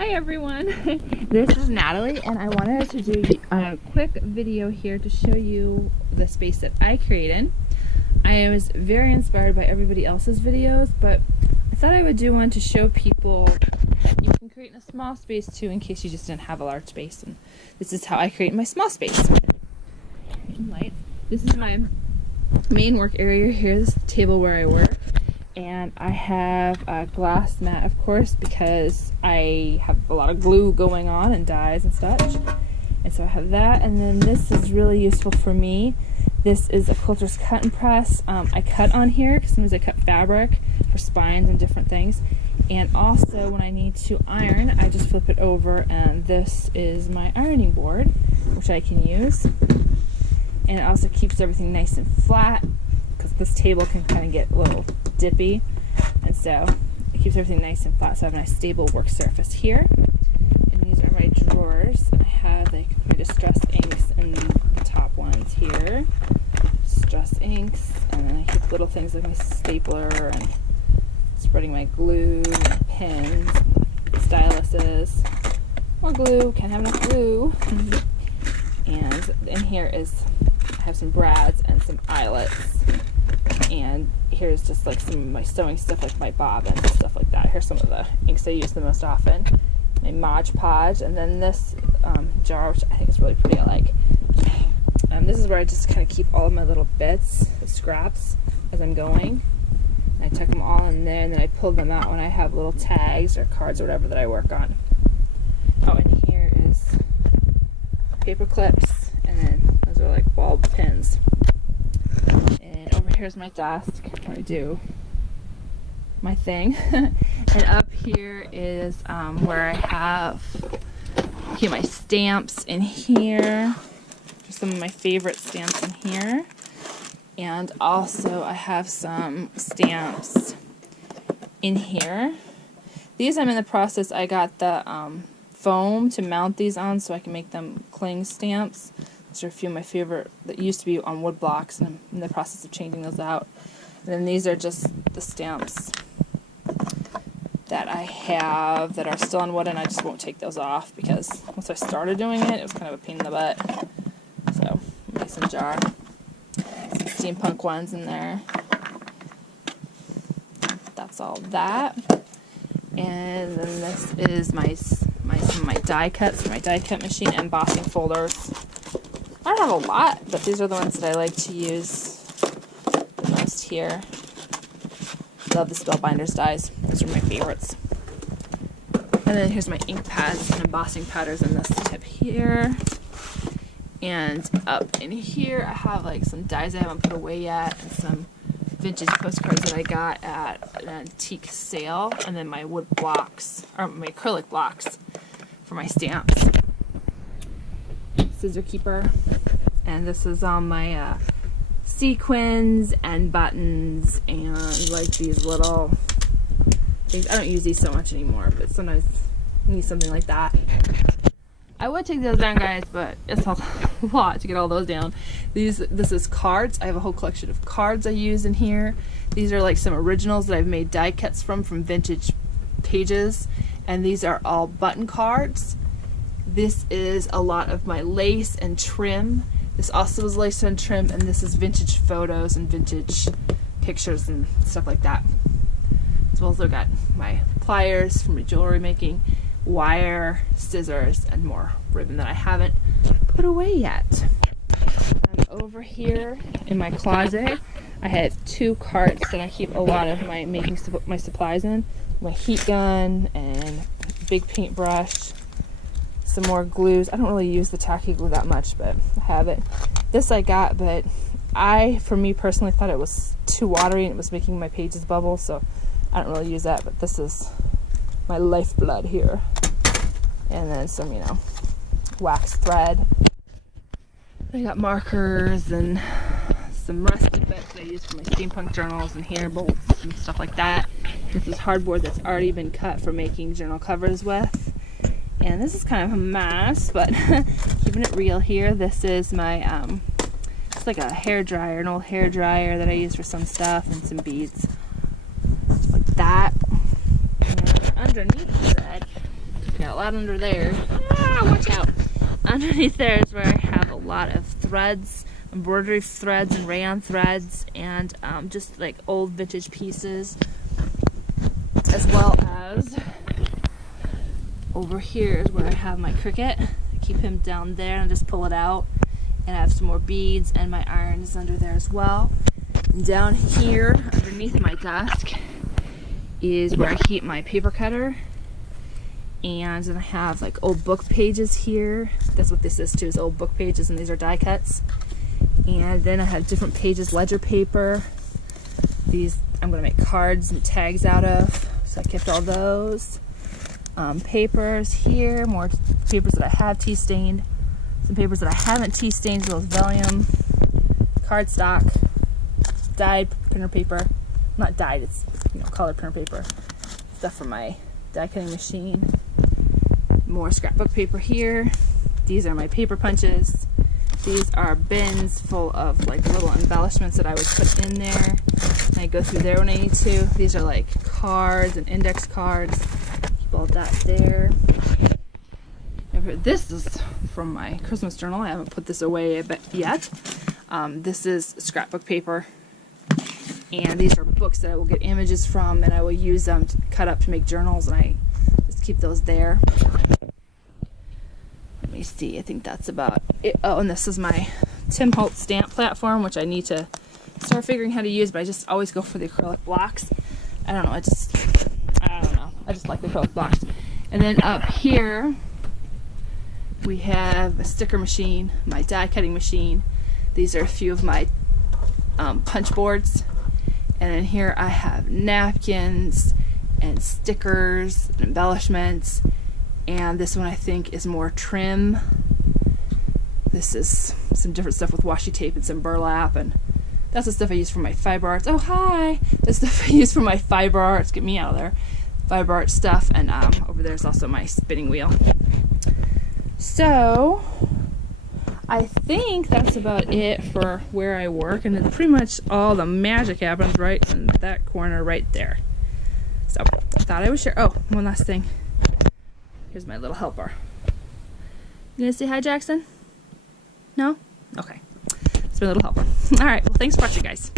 Hi everyone, this is Natalie and I wanted to do a quick video here to show you the space that I created. I was very inspired by everybody else's videos, but I thought I would do one to show people that you can create in a small space too in case you just didn't have a large space. And this is how I create my small space. This is my main work area here. This is the table where I work. And I have a glass mat, of course, because I have a lot of glue going on and dyes and such. And so I have that, and then this is really useful for me. This is a quilter's cut and press. I cut on here because sometimes I cut fabric for spines and different things. And also when I need to iron, I just flip it over, and this is my ironing board, which I can use. And it also keeps everything nice and flat, because this table can kind of get a little dippy, and so it keeps everything nice and flat, so I have a nice stable work surface here. And these are my drawers, and I have like my distress inks in the top ones here, distress inks, and then I keep little things like my stapler and spreading my glue and pins, styluses, more glue, can't have enough glue. And in here is, I have some brads and some eyelets. And here's just like some of my sewing stuff, like my bobbins and stuff like that. Here's some of the inks I use the most often. My Mod Podge, and then this jar, which I think is really pretty, I like. This is where I just kind of keep all of my little bits, the scraps, as I'm going. And I tuck them all in there, and then I pull them out when I have little tags or cards or whatever that I work on. Oh, and here is paper clips, and then those are like bulb pins. And over here's my desk where I do my thing. And up here is where I have my stamps in here. There's some of my favorite stamps in here. And also I have some stamps in here. These I'm in the process, I got the foam to mount these on so I can make them cling stamps. These are a few of my favorite that used to be on wood blocks, and I'm in the process of changing those out. And then these are just the stamps that I have that are still on wood, and I just won't take those off because once I started doing it, it was kind of a pain in the butt. So, mason jar. Some steampunk ones in there. That's all that. And then this is some of my die cuts, my die cut machine, embossing folders. I don't have a lot, but these are the ones that I like to use the most here. Love the Spellbinders dies. Those are my favorites. And then here's my ink pads and embossing powders in this tip here. And up in here I have like some dies I haven't put away yet, and some vintage postcards that I got at an antique sale, and then my wood blocks, or my acrylic blocks for my stamps. Scissor keeper, and this is all my sequins and buttons and like these little things. I don't use these so much anymore, but sometimes I need something like that. I would take those down, guys, but it's a lot to get all those down. This is cards. I have a whole collection of cards I use in here. These are like some originals that I've made die cuts from vintage pages, and these are all button cards. This is a lot of my lace and trim. This also is lace and trim, and this is vintage photos and vintage pictures and stuff like that. As well as I've got my pliers for my jewelry making, wire, scissors, and more ribbon that I haven't put away yet. And over here in my closet, I have two carts that I keep a lot of my my supplies in. My heat gun and big paintbrush. Some more glues. I don't really use the tacky glue that much, but I have it. This I got, but for me personally, thought it was too watery and it was making my pages bubble, so I don't really use that, but this is my lifeblood here. And then some, wax thread. I got markers and some rusty bits that I use for my steampunk journals and hanger bolts and stuff like that. This is hardboard that's already been cut for making journal covers with. And this is kind of a mess, but keeping it real here. This is my, it's like a hair dryer, an old hair dryer that I use for some stuff, and some beads. Like that. And underneath that, Got a lot under there. Ah, watch out! Underneath there is where I have a lot of threads, embroidery threads and rayon threads, and just like old vintage pieces, as well as over here is where I have my Cricut. I keep him down there and just pull it out, and I have some more beads, and my iron is under there as well. And down here underneath my desk is where I keep my paper cutter, and then I have like old book pages here. That's what this is too, is old book pages, and these are die cuts. And then I have different pages, ledger paper. These I'm going to make cards and tags out of, so I kept all those. Papers here, more papers that I have tea stained, some papers that I haven't tea stained, as well as vellum, cardstock, dyed printer paper. Not dyed, it's colored printer paper. Stuff from my die cutting machine. More scrapbook paper here. These are my paper punches. These are bins full of like little embellishments that I would put in there. And I go through there when I need to. These are like cards and index cards. Keep all that there. This is from my Christmas journal. I haven't put this away yet. This is scrapbook paper. And these are books that I will get images from, and I will use them to cut up to make journals, and I just keep those there. Let me see, I think that's about it. Oh, and this is my Tim Holtz stamp platform, which I need to start figuring how to use, but I just always go for the acrylic blocks. I don't know, I don't know. I just like the acrylic blocks. And then up here, we have a sticker machine, my die cutting machine. These are a few of my punch boards. And then here I have napkins and stickers and embellishments. And this one I think is more trim. This is some different stuff with washi tape and some burlap, and that's the stuff I use for my fiber arts. Oh, hi! That's stuff I use for my fiber arts. Get me out of there. Fiber art stuff. And over there's also my spinning wheel. So I think that's about it for where I work, and then pretty much all the magic happens right in that corner right there. So I thought I would share. Oh, one last thing. Here's my little helper. You gonna say hi, Jackson? No? Okay. It's my little helper. All right. Well, thanks for watching, guys.